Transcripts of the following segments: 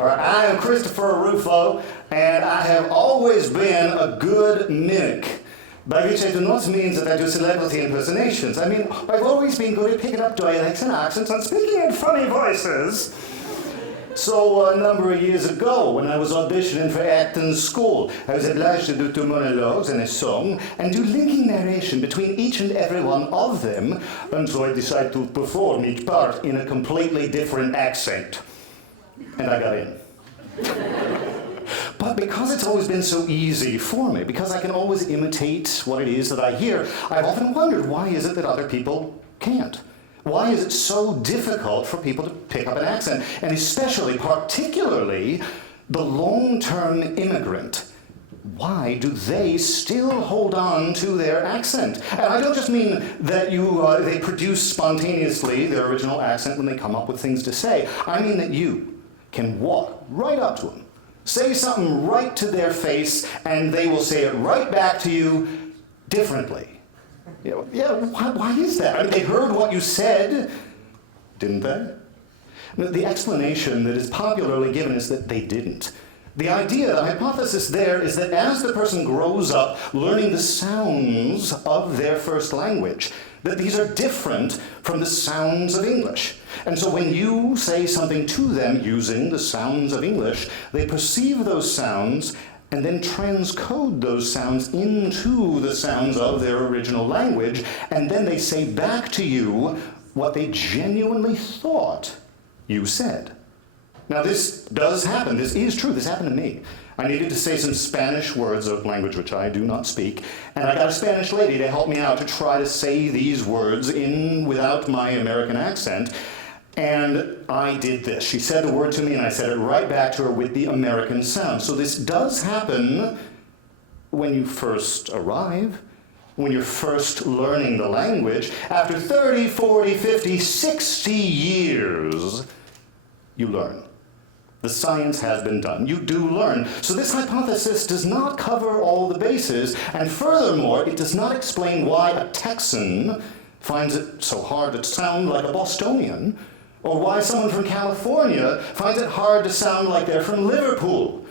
All right, I am Christopher Aruffo, and I have always been a good mimic. By which I do not mean that I do celebrity impersonations. I mean, I've always been good at picking up dialects and accents and speaking in funny voices. So a number of years ago, when I was auditioning for acting school, I was obliged to do 2 monologues and a song, and do linking narration between each and every one of them, and so I decided to perform each part in a completely different accent. And I got in. But because it's always been so easy for me, because I can always imitate what it is that I hear, I've often wondered, why is it that other people can't? Why is it so difficult for people to pick up an accent? And especially, particularly, the long-term immigrant. Why do they still hold on to their accent? And I don't just mean that they produce spontaneously their original accent when they come up with things to say. I mean that you can walk right up to them, say something right to their face, and they will say it right back to you differently. Why is that? I mean, they heard what you said, didn't they? The explanation that is popularly given is that they didn't. The idea, the hypothesis there is that as the person grows up learning the sounds of their first language, that these are different from the sounds of English. And so when you say something to them using the sounds of English, they perceive those sounds and then transcode those sounds into the sounds of their original language, and then they say back to you what they genuinely thought you said. Now this does happen, this is true, this happened to me. I needed to say some Spanish words of language which I do not speak, and I got a Spanish lady to help me out to try to say these words without my American accent. And I did this. She said the word to me, and I said it right back to her with the American sound. So this does happen when you first arrive, when you're first learning the language. After 30, 40, 50, 60 years, you learn. The science has been done. You do learn. So this hypothesis does not cover all the bases, and furthermore, it does not explain why a Texan finds it so hard to sound like a Bostonian, or why someone from California finds it hard to sound like they're from Liverpool.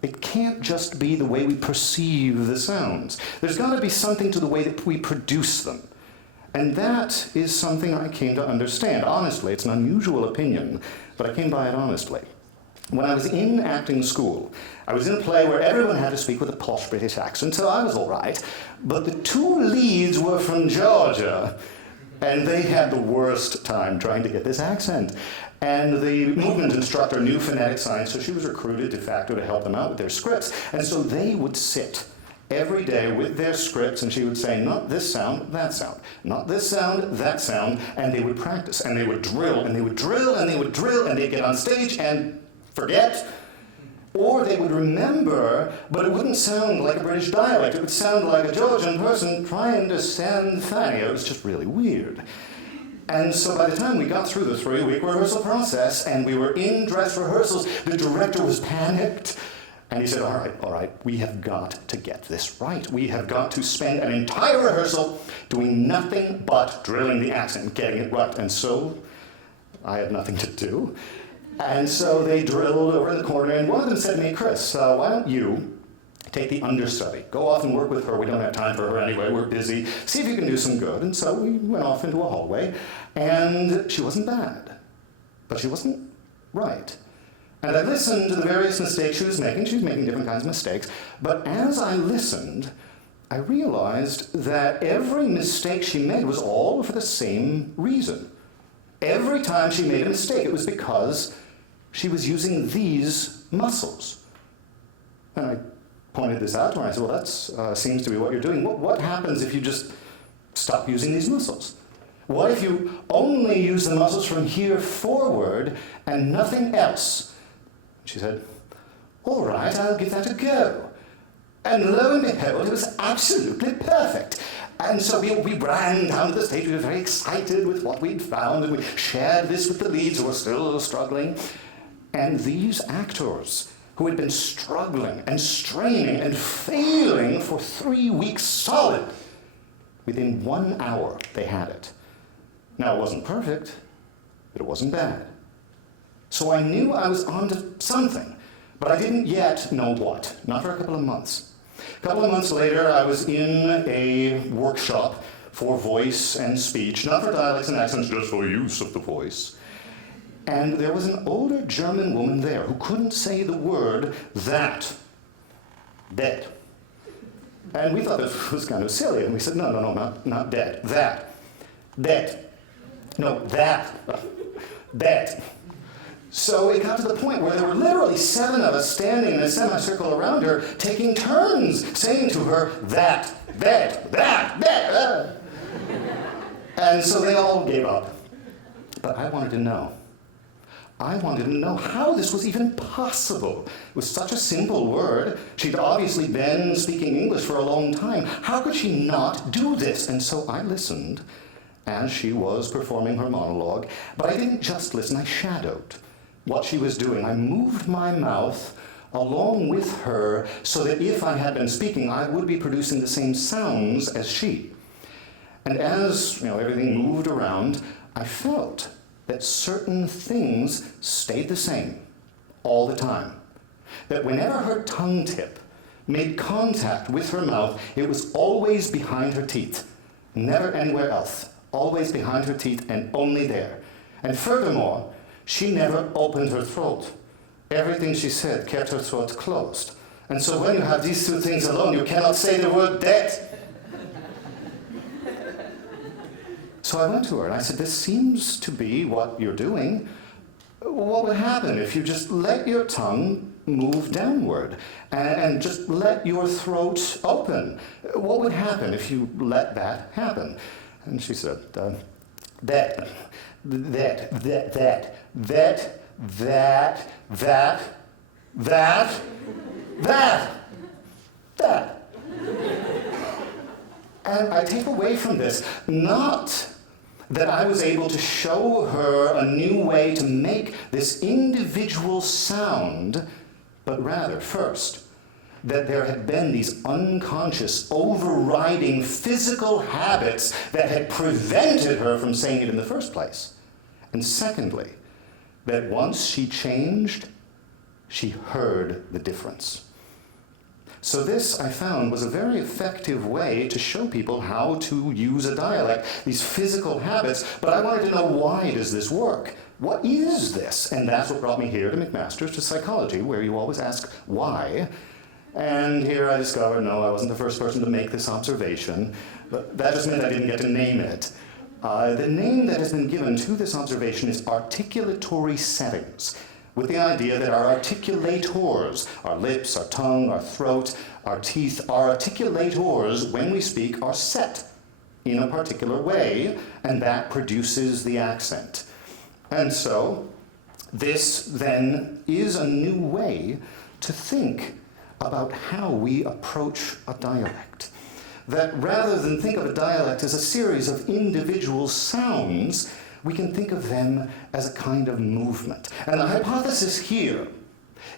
It can't just be the way we perceive the sounds. There's got to be something to the way that we produce them. And that is something I came to understand. Honestly, it's an unusual opinion, but I came by it honestly. When I was in acting school, I was in a play where everyone had to speak with a posh British accent, so I was all right. But the 2 leads were from Georgia, and they had the worst time trying to get this accent. And the movement instructor knew phonetic science, so she was recruited de facto to help them out with their scripts. And so they would sit every day with their scripts, and she would say, not this sound, that sound. Not this sound, that sound. And they would practice, and they would drill, and they would drill, and they would drill, and they'd get on stage and forget. Or they would remember, but it wouldn't sound like a British dialect. It would sound like a Georgian person trying to sound funny. It was just really weird. And so by the time we got through the 3-week rehearsal process and we were in dress rehearsals, the director was panicked. And he said, all right, we have got to get this right. We have got to spend an entire rehearsal doing nothing but drilling the accent, getting it right. And so I had nothing to do. And so they drilled over in the corner, and one of them said to me, Chris, why don't you take the understudy, go off and work with her. We don't have time for her anyway, we're busy. See if you can do some good. And so we went off into a hallway, and she wasn't bad, but she wasn't right. And I listened to the various mistakes she was making. She was making different kinds of mistakes. But as I listened, I realized that every mistake she made was all for the same reason. Every time she made a mistake, it was because she was using these muscles. And I pointed this out to her, and I said, well, that seems to be what you're doing. What happens if you just stop using these muscles? What if you only use the muscles from here forward and nothing else? She said, all right, I'll give that a go. And lo and behold, it was absolutely perfect. And so we ran down to the stage. We were very excited with what we'd found, and we shared this with the leads who were still struggling. And these actors, who had been struggling and straining and failing for 3 weeks solid, within 1 hour, they had it. Now, it wasn't perfect, but it wasn't bad. So I knew I was onto something, but I didn't yet know what, not for a couple of months. A couple of months later, I was in a workshop for voice and speech, not for dialects and accents, just for use of the voice. And there was an older German woman there who couldn't say the word that. Dead. And we thought this was kind of silly, and we said, no, not dead. That. Dead. No, that. That. So it got to the point where there were literally 7 of us standing in a semicircle around her, taking turns saying to her, that. And so they all gave up. But I wanted to know. I wanted to know how this was even possible. It was such a simple word. She'd obviously been speaking English for a long time. How could she not do this? And so I listened as she was performing her monologue. But I didn't just listen, I shadowed what she was doing. I moved my mouth along with her so that if I had been speaking, I would be producing the same sounds as she. And as everything moved around, I felt that certain things stayed the same all the time. That whenever her tongue tip made contact with her mouth, it was always behind her teeth, never anywhere else, always behind her teeth and only there. And furthermore, she never opened her throat. Everything she said kept her throat closed. And so when you have these 2 things alone, you cannot say the word dead. So I went to her and I said, this seems to be what you're doing. What would happen if you just let your tongue move downward and just let your throat open? What would happen if you let that happen? And she said, that. And I take away from this, not that I was able to show her a new way to make this individual sound, but rather, first, that there had been these unconscious, overriding physical habits that had prevented her from saying it in the first place. And secondly, that once she changed, she heard the difference. So this, I found, was a very effective way to show people how to use a dialect, these physical habits, but I wanted to know, why does this work? What is this? And that's what brought me here to McMaster's, to psychology, where you always ask why. And here I discovered, no, I wasn't the first person to make this observation, but that just meant I didn't get to name it. The name that has been given to this observation is articulatory settings, with the idea that our articulators, our lips, our tongue, our throat, our teeth, our articulators, when we speak, are set in a particular way, and that produces the accent. And so, this then is a new way to think about how we approach a dialect. That rather than think of a dialect as a series of individual sounds, we can think of them as a kind of movement. And the hypothesis here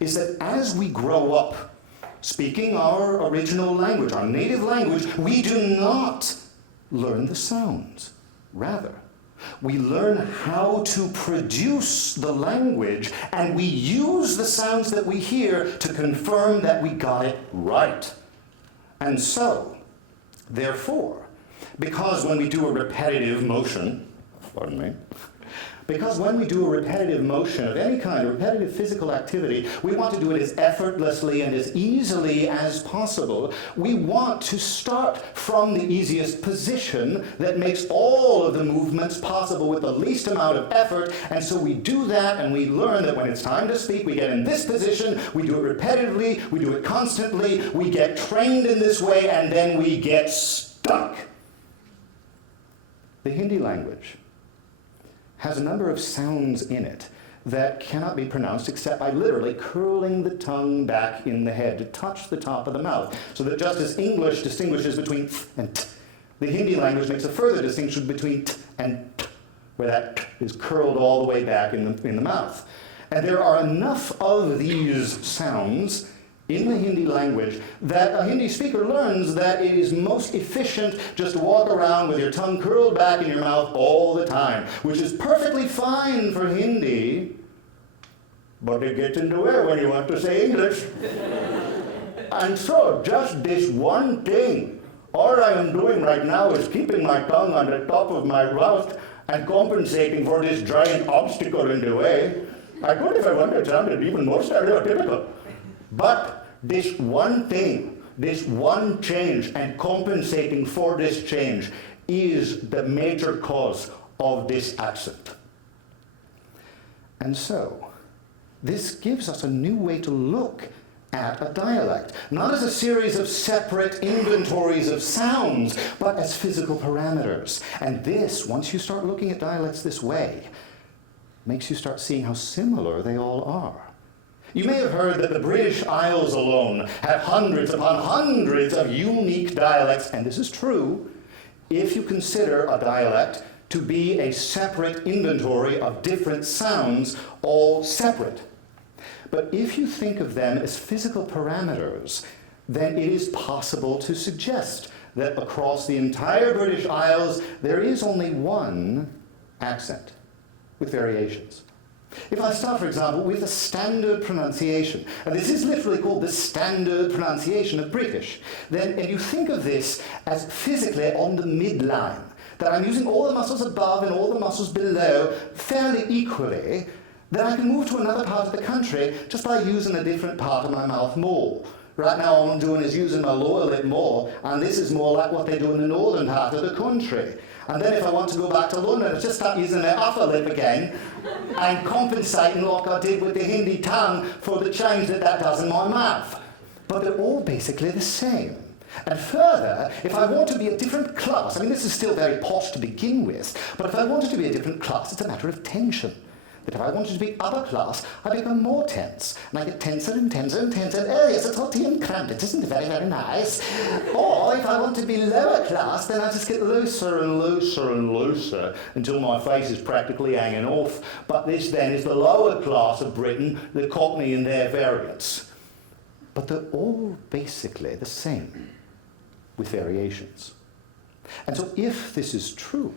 is that as we grow up speaking our original language, our native language, we do not learn the sounds. Rather, we learn how to produce the language, and we use the sounds that we hear to confirm that we got it right. And so, therefore, because when we do a repetitive motion, because when we do a repetitive motion of any kind, a repetitive physical activity, we want to do it as effortlessly and as easily as possible. We want to start from the easiest position that makes all of the movements possible with the least amount of effort, and so we do that, and we learn that when it's time to speak, we get in this position, we do it repetitively, we do it constantly, we get trained in this way, and then we get stuck. The Hindi language has a number of sounds in it that cannot be pronounced except by literally curling the tongue back in the head to touch the top of the mouth. So that just as English distinguishes between th and t, the Hindi language makes a further distinction between t and t, where that t is curled all the way back in the mouth. And there are enough of these sounds in the Hindi language that a Hindi speaker learns that it is most efficient just to walk around with your tongue curled back in your mouth all the time, which is perfectly fine for Hindi, but it gets in the way when you want to say English. And so, just this one thing, all I am doing right now is keeping my tongue on the top of my mouth and compensating for this giant obstacle in the way. I could, if I wanted, sound even more stereotypical. But this one thing, this one change, and compensating for this change is the major cause of this accent. And so, this gives us a new way to look at a dialect, not as a series of separate inventories of sounds, but as physical parameters. And this, once you start looking at dialects this way, makes you start seeing how similar they all are. You may have heard that the British Isles alone have hundreds upon hundreds of unique dialects, and this is true if you consider a dialect to be a separate inventory of different sounds, all separate. But if you think of them as physical parameters, then it is possible to suggest that across the entire British Isles, there is only one accent, with variations. If I start, for example, with a standard pronunciation, and this is literally called the standard pronunciation of British, then, and you think of this as physically on the midline, that I'm using all the muscles above and all the muscles below fairly equally, then I can move to another part of the country just by using a different part of my mouth more. Right now all I'm doing is using my lower lip more, and this is more like what they do in the northern part of the country. And then if I want to go back to London, I just start using the upper lip again and compensating like I did with the Hindi tongue for the change that does in my mouth. But they're all basically the same. And further, if I want to be a different class, I mean this is still very posh to begin with, but if I wanted to be a different class, it's a matter of tension. That if I wanted to be upper class, I become more tense. And I get tenser and tenser and tenser. Oh yes, it's hot and cramped. It isn't very, very nice. Or if I want to be lower class, then I just get looser and looser and looser until my face is practically hanging off. But this then is the lower class of Britain, the Cockney and their variants. But they're all basically the same, with variations. And so if this is true,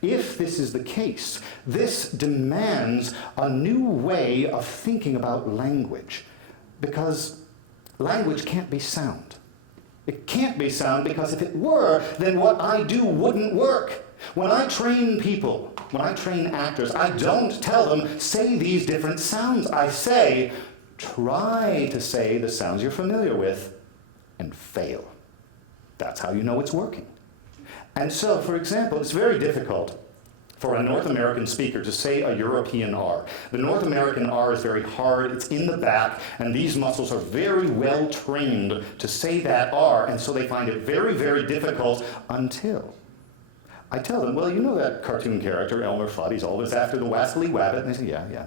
if this is the case, this demands a new way of thinking about language, because language can't be sound. It can't be sound because if it were, then what I do wouldn't work. When I train people, when I train actors, I don't tell them, say these different sounds. I say, try to say the sounds you're familiar with, and fail. That's how you know it's working. And so, for example, it's very difficult for a North American speaker to say a European R. The North American R is very hard, it's in the back, and these muscles are very well trained to say that R, and so they find it very, very difficult until I tell them, well, you know that cartoon character, Elmer Fudd, he's always after the wascally wabbit, and they say, yeah, yeah.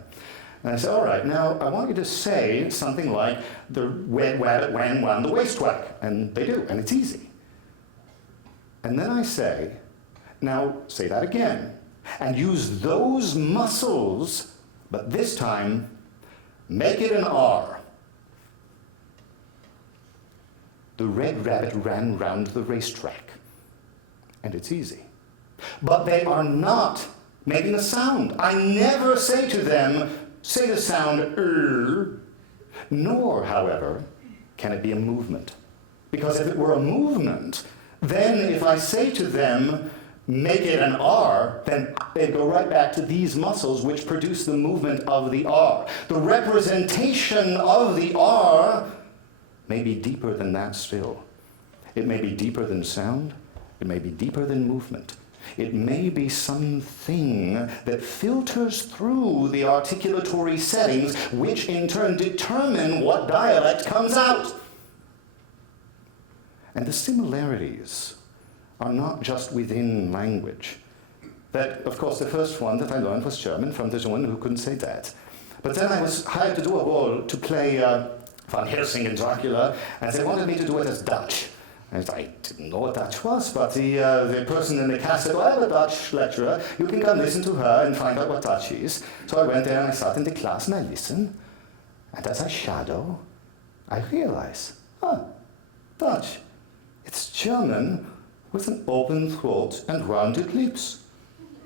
And I say, all right, now I want you to say something like, the wed wabbit wan wan the waist whack, and they do, and it's easy. And then I say, now say that again, and use those muscles, but this time, make it an R. The red rabbit ran round the racetrack. And it's easy. But they are not making a sound. I never say to them, say the sound nor, however, can it be a movement. Because if it were a movement, then if I say to them, make it an R, then they go right back to these muscles which produce the movement of the R. The representation of the R may be deeper than that still. It may be deeper than sound. It may be deeper than movement. It may be something that filters through the articulatory settings, which in turn determine what dialect comes out. And the similarities are not just within language. That, of course, the first one that I learned was German from the one who couldn't say that. But then I was hired to do a role to play Van Helsing in Dracula, and they wanted me to do it as Dutch. And I didn't know what Dutch was, but the person in the cast said, well, I have a Dutch lecturer, you can come listen to her and find out what Dutch is. So I went there and I sat in the class and I listened, and as I shadow, I realize, Dutch. It's German with an open throat and rounded lips.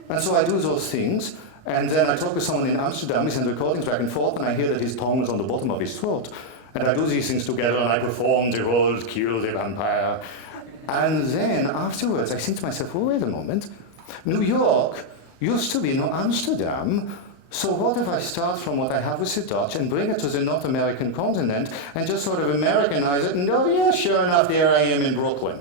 And so I do those things, And then I talk with someone in Amsterdam, we send recordings back and forth, and I hear that his tongue is on the bottom of his throat. And I do these things together, and I perform the role, kill the vampire. And then afterwards, I think to myself, well, wait a moment. New York used to be Amsterdam. So what if I start from what I have with the Dutch and bring it to the North American continent and just sort of Americanize it, and oh yeah, sure enough, there I am in Brooklyn.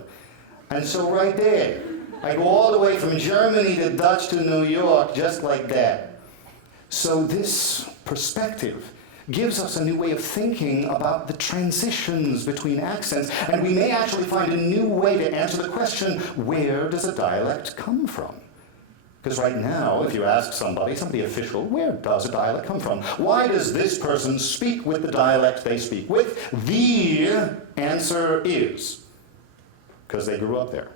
And so right there, I go all the way from Germany to Dutch to New York, just like that. So this perspective gives us a new way of thinking about the transitions between accents, and we may actually find a new way to answer the question, where does a dialect come from? Because right now, if you ask somebody official, where does a dialect come from? Why does this person speak with the dialect they speak with? The answer is, because they grew up there.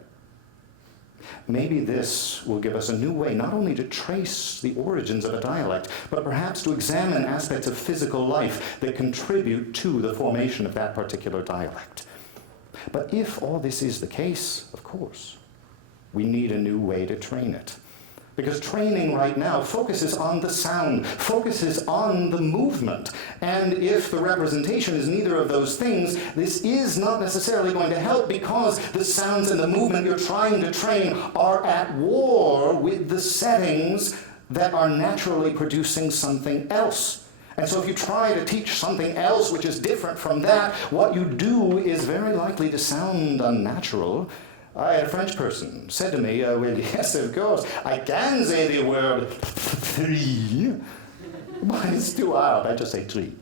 Maybe this will give us a new way not only to trace the origins of a dialect, but perhaps to examine aspects of physical life that contribute to the formation of that particular dialect. But if all this is the case, of course, we need a new way to train it. Because training right now focuses on the sound, focuses on the movement. And if the representation is neither of those things, this is not necessarily going to help, because the sounds and the movement you're trying to train are at war with the settings that are naturally producing something else. And so if you try to teach something else which is different from that, what you do is very likely to sound unnatural. I had a French person said to me, well, yes, of course, I can say the word three, but it's too hard, I just say tree.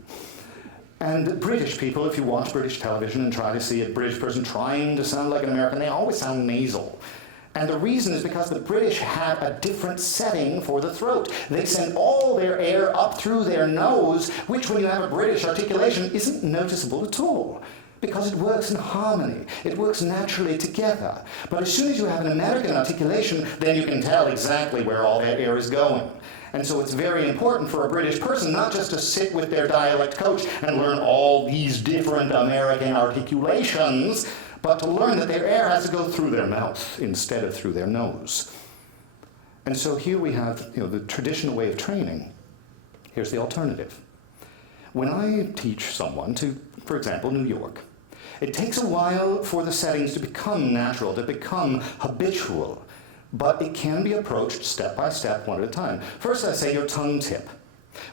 And British people, if you watch British television and try to see a British person trying to sound like an American, they always sound nasal. And the reason is because the British have a different setting for the throat. They send all their air up through their nose, which when you have a British articulation isn't noticeable at all, because it works in harmony. It works naturally together. But as soon as you have an American articulation, then you can tell exactly where all that air is going. And so it's very important for a British person not just to sit with their dialect coach and learn all these different American articulations, but to learn that their air has to go through their mouth instead of through their nose. And so here we have, the traditional way of training. Here's the alternative. When I teach someone to, for example, New York, it takes a while for the settings to become natural, to become habitual, but it can be approached step by step, one at a time. First, I say your tongue tip.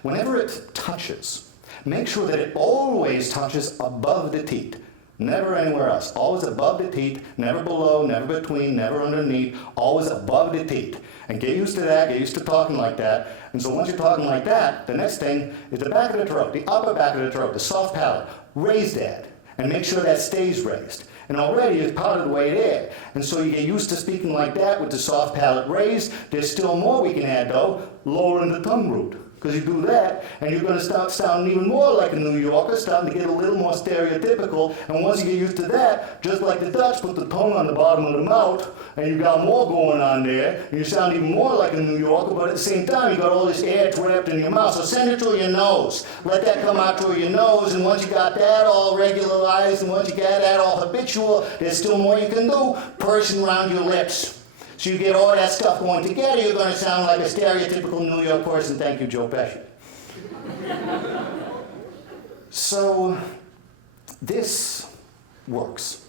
Whenever it touches, make sure that it always touches above the teeth, never anywhere else. Always above the teeth, never below, never between, never underneath, always above the teeth. And get used to that, get used to talking like that. And so once you're talking like that, the next thing is the back of the throat, the upper back of the throat, the soft palate. Raise that, and make sure that stays raised. And already it's part of the way there. And so you get used to speaking like that with the soft palate raised. There's still more we can add though, lowering the tongue root. Because you do that, and you're going to start sounding even more like a New Yorker, starting to get a little more stereotypical. And once you get used to that, just like the Dutch put the tongue on the bottom of the mouth, and you got more going on there, and you sound even more like a New Yorker, but at the same time, you got all this air trapped in your mouth. So send it through your nose. Let that come out through your nose, and once you got that all regularized, and once you got that all habitual, there's still more you can do. Pursing around your lips. So you get all that stuff going together, you're going to sound like a stereotypical New York person. Thank you, Joe Pesci. So this works,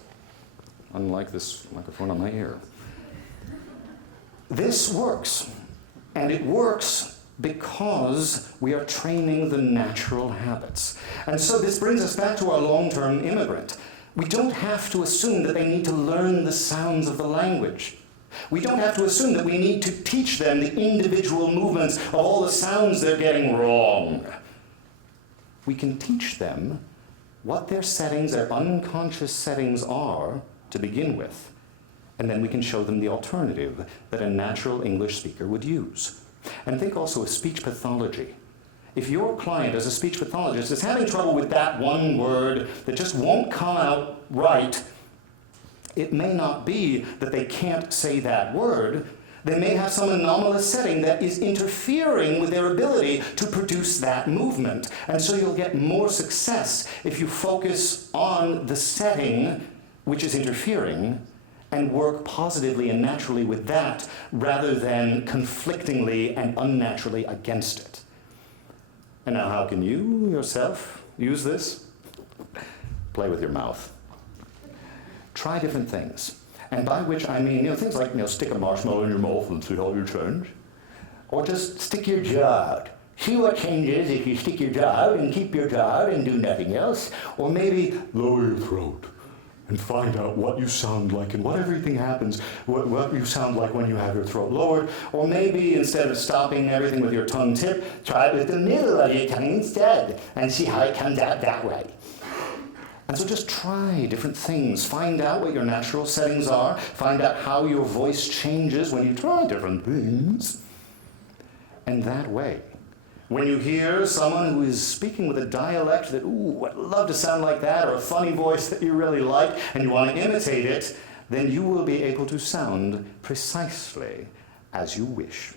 unlike this microphone on my ear. This works, and it works because we are training the natural habits. And so this brings us back to our long-term immigrant. We don't have to assume that they need to learn the sounds of the language. We don't have to assume that we need to teach them the individual movements of all the sounds they're getting wrong. We can teach them what their settings, their unconscious settings are to begin with, and then we can show them the alternative that a natural English speaker would use. And think also of speech pathology. If your client, as a speech pathologist, is having trouble with that one word that just won't come out right, it may not be that they can't say that word. They may have some anomalous setting that is interfering with their ability to produce that movement. And so you'll get more success if you focus on the setting which is interfering and work positively and naturally with that rather than conflictingly and unnaturally against it. And now how can you yourself use this? Play with your mouth. Try different things. And by which I mean, things like, stick a marshmallow in your mouth and see how you change. Or just stick your jaw out. See what changes if you stick your jaw out and keep your jaw out and do nothing else. Or maybe lower your throat and find out what you sound like and what everything happens, what you sound like when you have your throat lowered. Or maybe instead of stopping everything with your tongue tip, try it with the middle of your tongue instead and see how it comes out that way. And so just try different things. Find out what your natural settings are. Find out how your voice changes when you try different things. And that way, when you hear someone who is speaking with a dialect that, ooh, I'd love to sound like that, or a funny voice that you really like, and you want to imitate it, then you will be able to sound precisely as you wish.